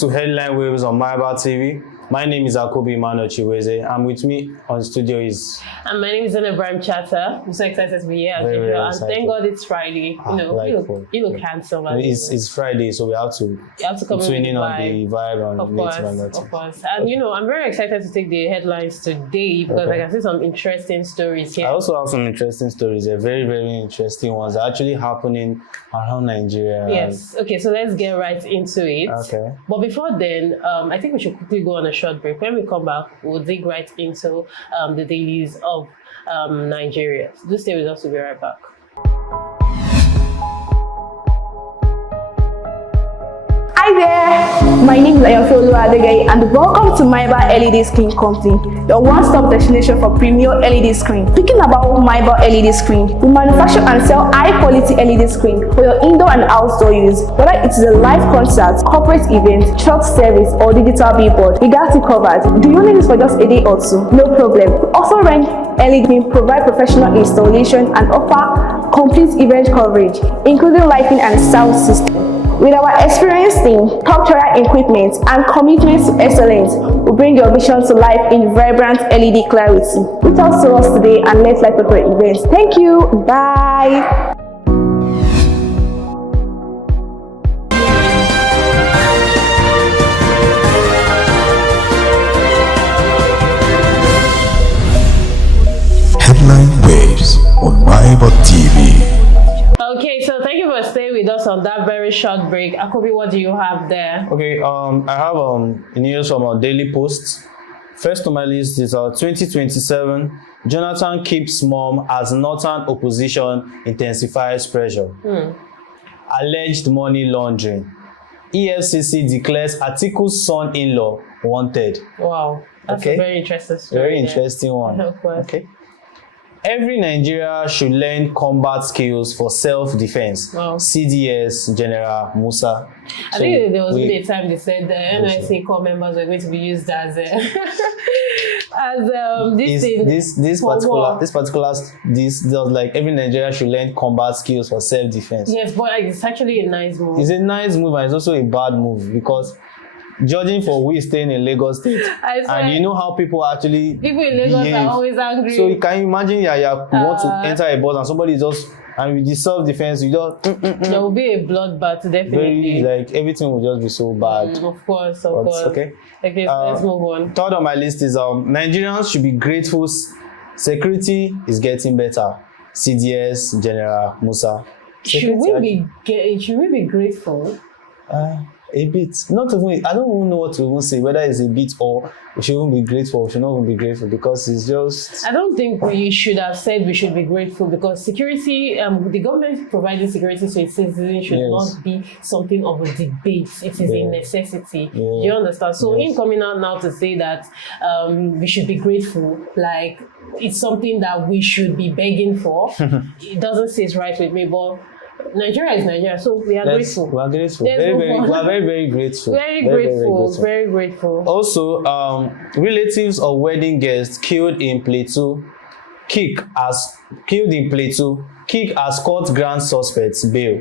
to Headline Waves on Mybatv. My name is Akobi, Emmanuel. And with me on studio is... And my name is Ibrahim, Chatta. I'm so excited to be here. And thank God it's Friday. You look handsome. It's Friday, so we have to come in on the vibe and of course. And I'm very excited to take the headlines today because I can see some interesting stories here. I also have some interesting stories. They're very, very interesting ones. They're actually happening around Nigeria. Yes. Okay, so let's get right into it. Okay. But before then, I think we should quickly go on a short break. When we come back, we'll dig right into the dailies of Nigeria. So just stay with us. We'll be right back. Hi there, my name is Ayafolu and welcome to Mybatv LED Screen Company, your one-stop destination for premier LED screen. Speaking about Mybatv LED Screen, we manufacture and sell high-quality LED screen for your indoor and outdoor use, whether it is a live concert, corporate event, church service, or digital billboard. We got it covered. Do you need this for just a day or two? No problem. We also rent LED, provide professional installation, and offer complete event coverage, including lighting and sound system. With our experienced team, top-tier equipment, and commitment to excellence, we bring your vision to life in vibrant LED clarity. Reach out to us today and let's light up your events. Thank you. Bye. Headline Waves on Mybatv. Okay, so thank you for staying with us on that very short break. Akobi, what do you have there? Okay, I have news from our daily posts. First on my list is 2027. Jonathan keeps mom as northern opposition intensifies pressure. Alleged money laundering. EFCC declares Atiku's son-in-law wanted. Wow, that's a very interesting story. Very interesting one. Of course. Okay. Every Nigeria should learn combat skills for self-defense. Wow. CDS General Musa. I think there was a time they said the NYC core members were going to be used as this was like every Nigeria should learn combat skills for self-defense. Yes, but it's actually a nice move. It's a nice move, and it's also a bad move because judging for we staying in Lagos State, and you know how people in Lagos are always angry. So can you imagine you want to enter a bus and somebody and with the self-defense, you just there will be a bloodbath, definitely. Like everything will just be so bad. Of course. Okay, let's move on. Third on my list is Nigerians should be grateful. Security is getting better. CDS General Musa. Should we be grateful? A bit. Not even. I don't even know what to even say. Whether it's a bit or we shouldn't be grateful. We should not even be grateful because it's just. I don't think we should have said we should be grateful because security, the government providing security to its citizens should not be something of a debate. It is a necessity. Do you understand? So in coming out now to say that we should be grateful, like it's something that we should be begging for, it doesn't sit right with me, but. Nigeria is Nigeria, so we are grateful. We are grateful. We are very, very grateful. Very grateful. Also, relatives of wedding guests killed in Plateau, kick as court grants suspects bail.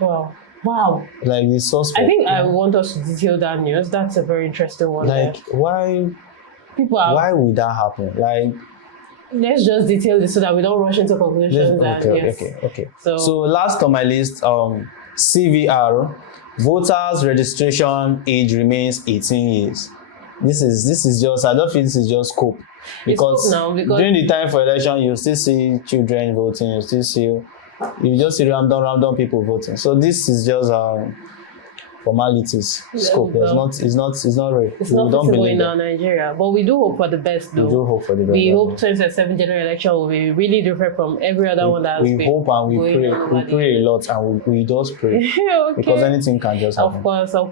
Wow. Like the suspect. I think I want us to detail that news. That's a very interesting one. Like why would that happen? Like. Let's just detail this so that we don't rush into conclusions. Okay. So last on my list, CVR, voters registration age remains 18 years. This is just, I don't feel this is just scope. Because during the time for election, you still see children voting, you just see random people voting. So this is just formalities, scope. It's not real. It's not possible in Nigeria, but we do hope for the best, though. We do hope for the best. We hope 2027 general election will be really different from every other one that has been. We hope and we pray. We pray a lot and we just pray because anything can just happen. Of course. So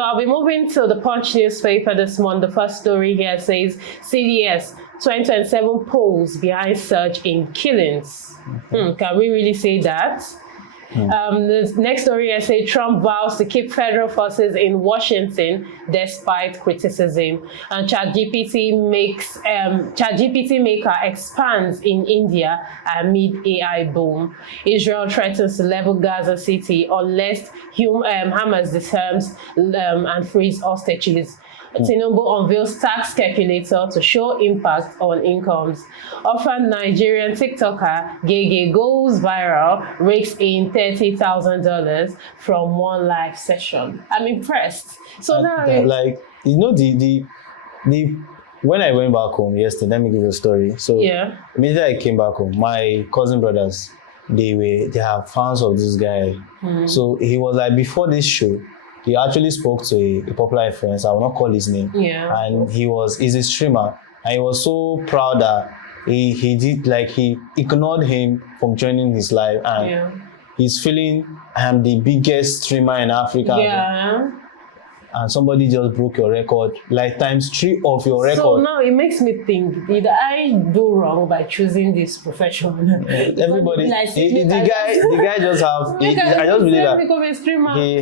I'll be moving to the Punch newspaper this month. The first story here says CDS 2027 polls behind surge in killings. Can we really say that? The next story I say Trump vows to keep federal forces in Washington despite criticism. And ChatGPT maker expands in India amid AI boom. Israel threatens to level Gaza City unless Hamas disarms and frees hostages. Tinubu unveils tax calculator to show impact on incomes. Orphan Nigerian TikToker Gege goes viral, rakes in $30,000 from one live session. I'm impressed. So now, like the when I went back home yesterday, let me give you a story. So immediately I came back home, my cousin brothers, they are fans of this guy. So he was like, before this show, he actually spoke to a popular influencer. I will not call his name. Yeah. And he's a streamer. And he was so proud that he did, like, he ignored him from joining his live. And he's feeling, I am the biggest streamer in Africa. Yeah. And somebody just broke your record, like ×3 of your record. So now it makes me think, did I do wrong by choosing this profession? Everybody, the guy just have, I just believe that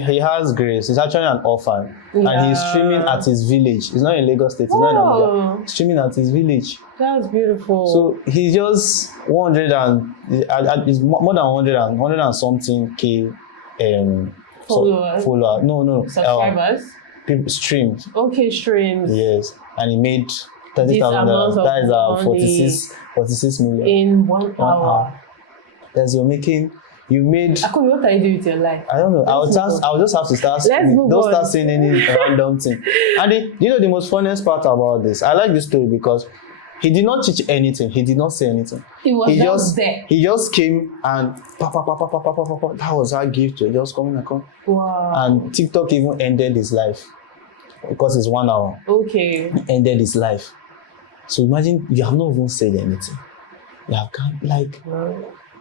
he has grace. He's actually an orphan. And he's streaming at his village. He's not in Lagos State, he's not in Abuja. He's streaming at his village. That's beautiful. So he's just 100 and, it's more than 100 and something K followers. No. Subscribers? People streams. Okay, streams. Yes. And he made $30,000. That is 46 million. In 1 hour. That's you made. Akobi, what are you doing with your life? I don't know. I'll just have to start. Don't start saying any random thing. And the most funniest part about this, I like this story because he did not teach anything. He did not say anything. He just there. He just came and that was our gift. Just coming and come. Wow. And TikTok even ended his life because it's 1 hour. Okay. He ended his life. So imagine you have not even said anything. You have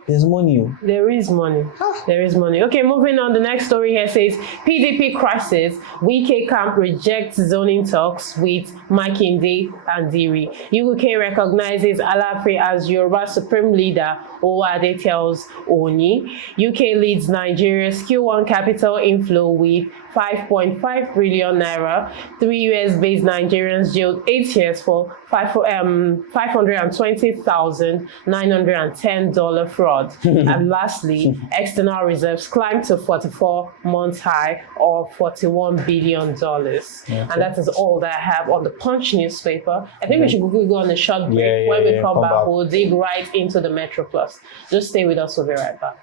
there's money. There is money. There is money. Okay, moving on. The next story here says PDP crisis. Wike camp rejects zoning talks with Makinde and Diri. UK recognizes Alafre as Yoruba Supreme Leader. Owade tells Oni. UK leads Nigeria's Q1 capital inflow with 5.5 billion naira. 3 US-based Nigerians jailed 8 years for $520,910 fraud. And lastly, external reserves climbed to 44-month high of $41 billion. Okay. And that is all that I have on the Punch newspaper. I think we should go on a short break. When we come back, we'll dig right into the Metro Plus. Just stay with us, we'll be right back.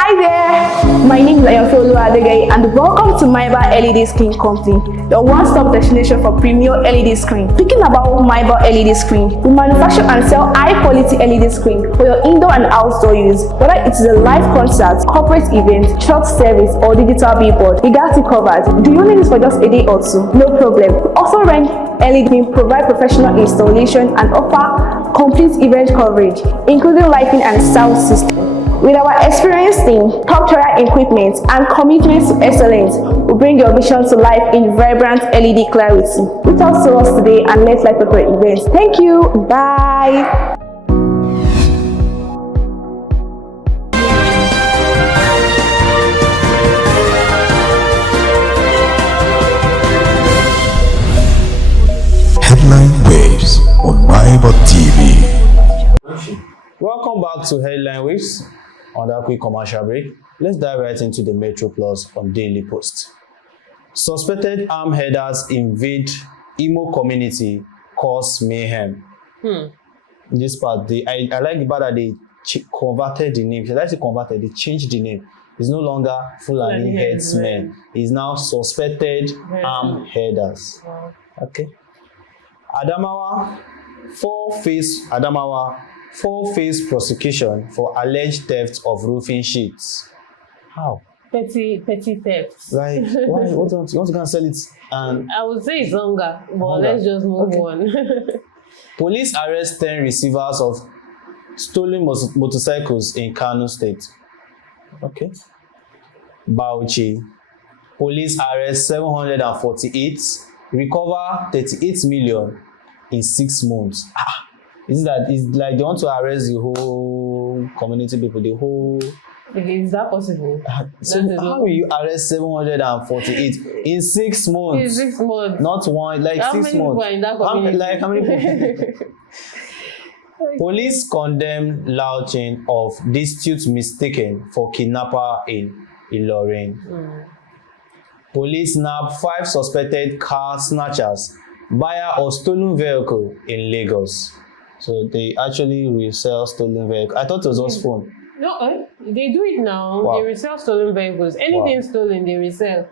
Hi there, my name is Emmanuel and welcome to Mybatv LED Screen Company, your one-stop destination for premium LED screen. Speaking about Mybatv LED Screen, we manufacture and sell high-quality LED screen for your indoor and outdoor use, whether it is a live concert, corporate event, church service, or digital billboard. We got you covered. Do you need this for just a day or two? No problem. We also rent LED, provide professional installation, and offer complete event coverage, including lighting and sound system. With our experienced team, top-tier equipment, and commitment to excellence, we bring your vision to life in vibrant LED clarity. Reach out to us today and let's light up your events. Thank you. Bye. Headline Waves on Mybatv. Welcome back to Headline Waves. On that quick commercial break, let's dive right into the Metro Plus on Daily Post. Suspected armed headers invade Imo community, cause mayhem. This part, I like the part that they converted the name. They changed the name. It's no longer Fulani headsmen. It's now suspected armed headers. Wow. Okay. Adamawa, four-phase prosecution for alleged theft of roofing sheets. How? Petty thefts. Like, why? What you want to go and sell it? And I would say it's hunger, but let's just move on. Police arrest 10 receivers of stolen motorcycles in Kano State. Okay. Bauchi. Police arrest 748, recover 38 million in 6 months. Is that it's like they want to arrest the whole community people, the whole. Is that possible? So how will you arrest 748 in 6 months? In 6 months. Not one, like How 6 many months. people are in that community? How many people? Police condemn loud chain of disputes mistaken for kidnapper in Ilorin. Police nab 5 suspected car snatchers, buyer of stolen vehicle in Lagos. So they actually resell stolen vehicle. I thought it was just phone. No, they do it now. Wow. They resell stolen vehicles. Anything stolen, they resell.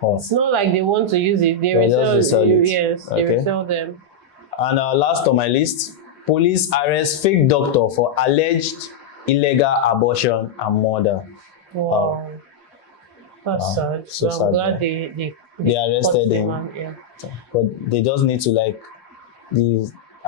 Oh. It's not like they want to use it. They So resell, just resell it. Yes, they Okay. resell them. And last on my list, police arrest fake doctor for alleged illegal abortion and murder. Wow. That's sad. So So sad, I'm glad yeah. they They arrested caught the him. man, yeah. But they just need to like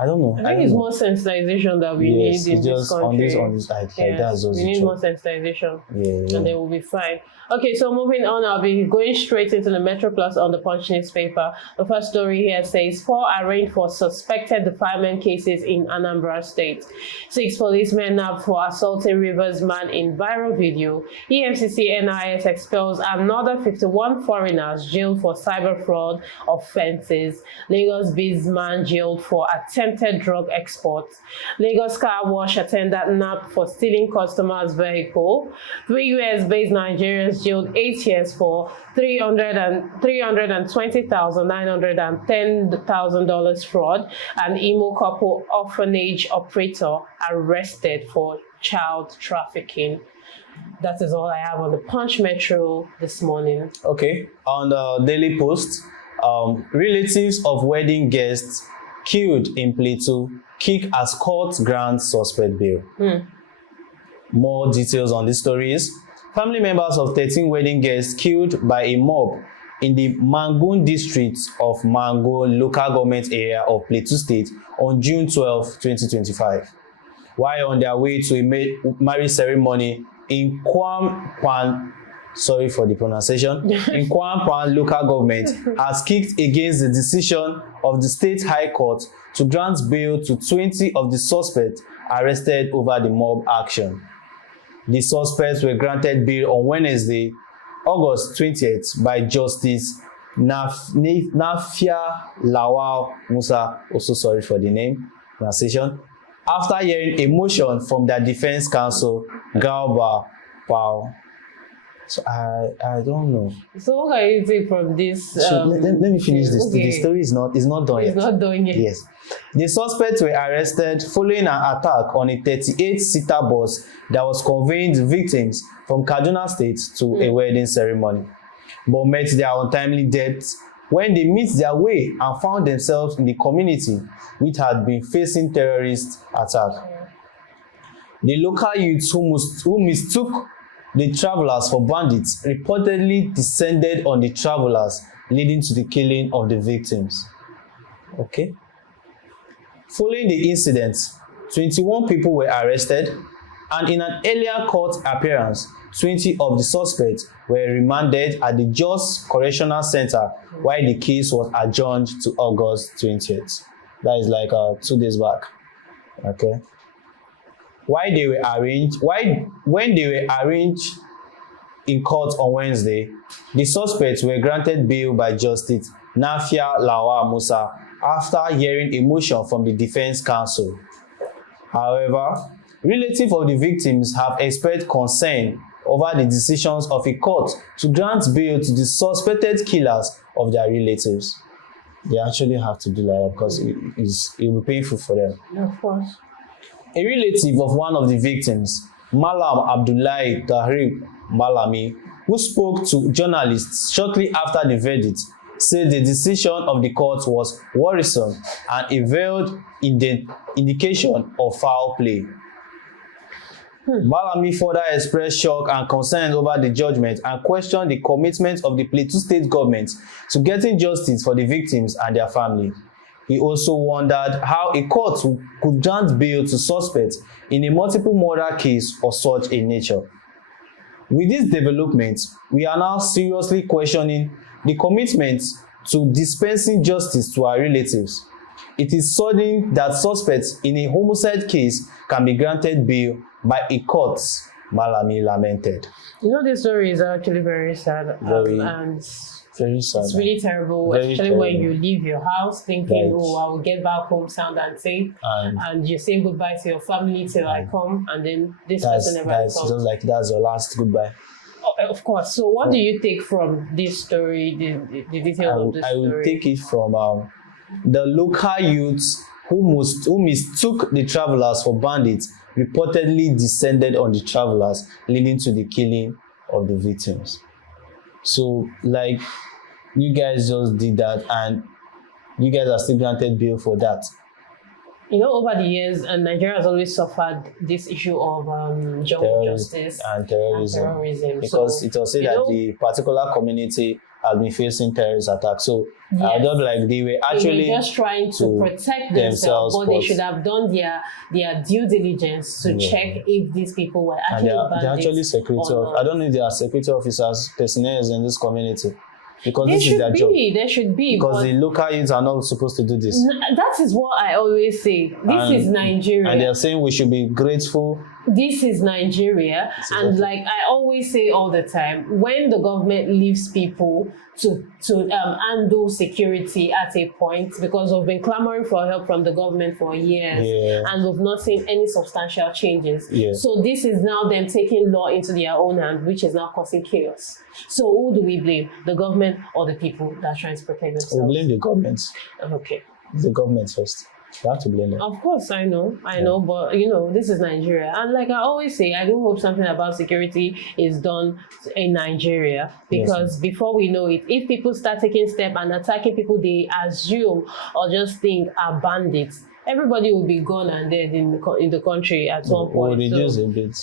I don't know. I think it's more sensitization that we need in it's this just country. on this like Yes, that's just we the need truth. more sensitization, Yeah. and they will be fine. Okay, so moving on, I'll be going straight into the Metro Plus on the Punch newspaper. The first story here says 4 arraigned for suspected defilement cases in Anambra State. 6 policemen nabbed for assaulting Rivers man in viral video. EFCC NIS expels another 51 foreigners jailed for cyber fraud offences. Lagos-based man jailed for attempted drug export. Lagos car wash attendant nabbed for stealing customers' vehicle. 3 US-based Nigerians jailed 8 years for $320,910 fraud. And Imo couple orphanage operator arrested for child trafficking. That is all I have on the Punch Metro this morning. Okay. On the Daily Post, relatives of wedding guests killed in Plateau kick as court grants suspect bail. More details on this story is family members of 13 wedding guests killed by a mob in the Mangun district of Mango local government area of Plateau State on June 12, 2025. While on their way to a marriage ceremony in Kwampan, sorry for the pronunciation, in Kwampan local government has kicked against the decision of the State High Court to grant bail to 20 of the suspects arrested over the mob action. The suspects were granted bail on Wednesday, August 20th by Justice Nafia Lawal Musa, also sorry for the name, pronunciation, after hearing a motion from their defense counsel, Galba Pao. So I don't know. So what can you take from this? So let me finish this. Okay. The story is not done yet. It's not done yet. Yes. The suspects were arrested following an attack on a 38-seater bus that was conveying the victims from Kaduna State to a wedding ceremony, but met their untimely deaths when they missed their way and found themselves in the community which had been facing terrorist attack. The local youths who mistook the travelers for bandits reportedly descended on the travelers, leading to the killing of the victims. Okay. Following the incident, 21 people were arrested, and in an earlier court appearance, 20 of the suspects were remanded at the Jos Correctional Center while the case was adjourned to August 20th. That is like 2 days back. Okay. When they were arraigned in court on Wednesday, the suspects were granted bail by Justice Nafia Lawal Musa after hearing a motion from the defense counsel. However, relatives of the victims have expressed concern over the decisions of a court to grant bail to the suspected killers of their relatives. They actually have to do that because it will be painful for them. Of course. A relative of one of the victims, Malam Abdullahi Tahrir Malami, who spoke to journalists shortly after the verdict, said the decision of the court was worrisome and a veiled indication of foul play. Malami further expressed shock and concern over the judgment and questioned the commitment of the Plateau State government to getting justice for the victims and their family. He also wondered how a court could grant bail to suspects in a multiple murder case of such a nature. With this development, we are now seriously questioning the commitment to dispensing justice to our relatives. it is sudden that suspects in a homicide case can be granted bail by a court, Malami lamented. You know, this story is actually very sad. And very sad. It's really terrible, very especially terrible. when you leave your house thinking, Right. oh, I will get back home sound and safe. And you're saying goodbye to your family till I come, and then this person never that's comes. just like that's your last goodbye. Of course. So what do you take from this story, the details of this I will story? take it from the local youths who mistook the travelers for bandits reportedly descended on the travelers, leading to the killing of the victims. So, like, you guys just did that, and you guys are still granted bail for that. You know, over the years, Nigeria has always suffered this issue of jungle justice and terrorism. Because so, it was said that the particular community has been facing terrorist attacks. So I don't like they were actually just trying to protect themselves, but they should have done their due diligence to check if these people were actually bandits. They're actually security. I don't know if they are security officers, personnel in this community. Because this is their job. There should be. Because the local youths are not supposed to do this. That is what I always say. This is Nigeria. And they're saying we should be grateful. This is Nigeria. And like I always say all the time, when the government leaves people to handle security at a point, because we've been clamoring for help from the government for years, and we've not seen any substantial changes. So this is now them taking law into their own hand, which is now causing chaos. So who do we blame? The government or the people that are trying to protect themselves? We blame the government. Okay. The government first. You have to blame them. Of course, I know, but you know, this is Nigeria. And like I always say, I do hope something about security is done in Nigeria, because before we know it, if people start taking steps and attacking people they assume or just think are bandits, everybody will be gone and dead in the country at one point. We'll reduce a bit.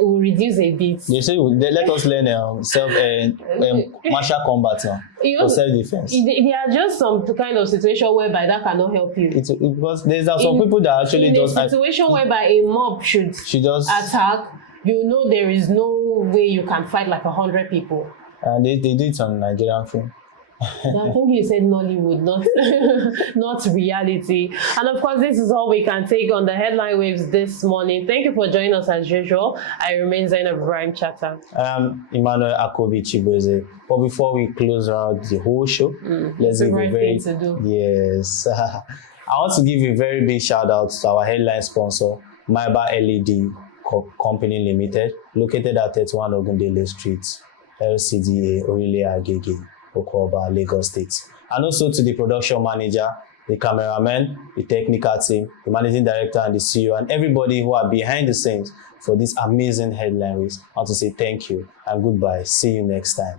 We'll reduce a bit. They say they let us learn martial combat now, for self-defense. There are just some kind of situation whereby that cannot help you. Because there's some people that actually in just... a situation whereby a mob should attack, you know there is no way you can fight like 100 people. And they do it on Nigerian film. I think you said Nollywood, not reality. And of course, this is all we can take on the headline waves this morning. Thank you for joining us as usual. I remain Zainab, Ibrahim, Chatta. I am Emmanuel, Akobi, Chiboze. But before we close out the whole show, let's give a very... thing to do. Yes. I want to give a very big shout out to our headline sponsor, Mybatv Company Limited, located at 31 Ogundele Street, LCDA, Orile Agege, Okoba, Lagos State. And also to the production manager, the cameraman, the technical team, the managing director and the CEO, and everybody who are behind the scenes for this amazing headline. I want to say thank you and goodbye. See you next time.